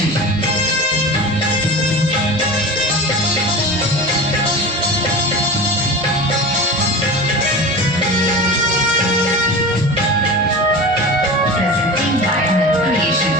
Environment Creation.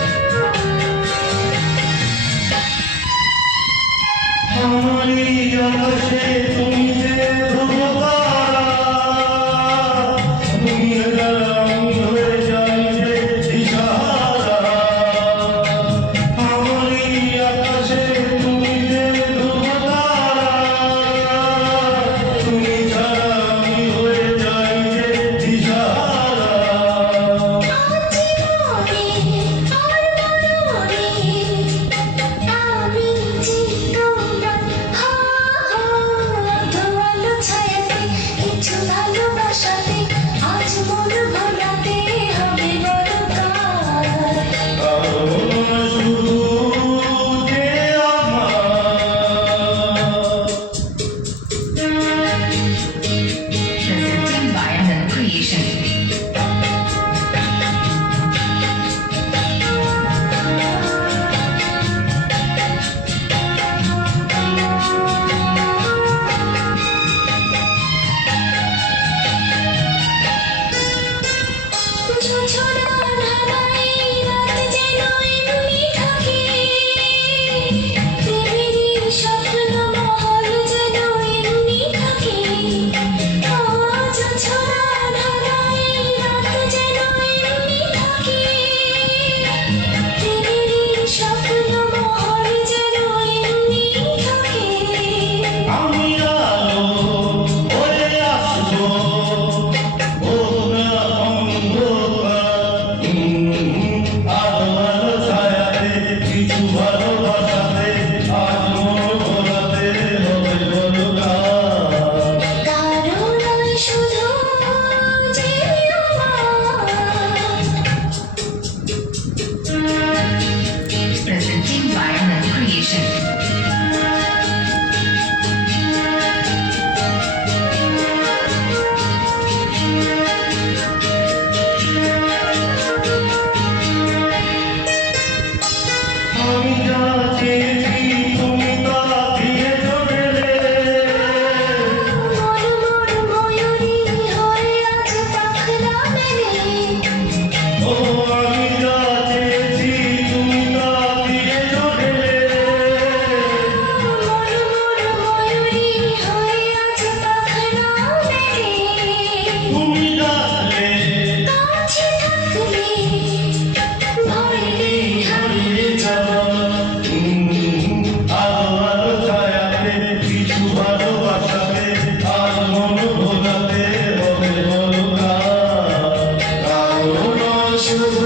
choose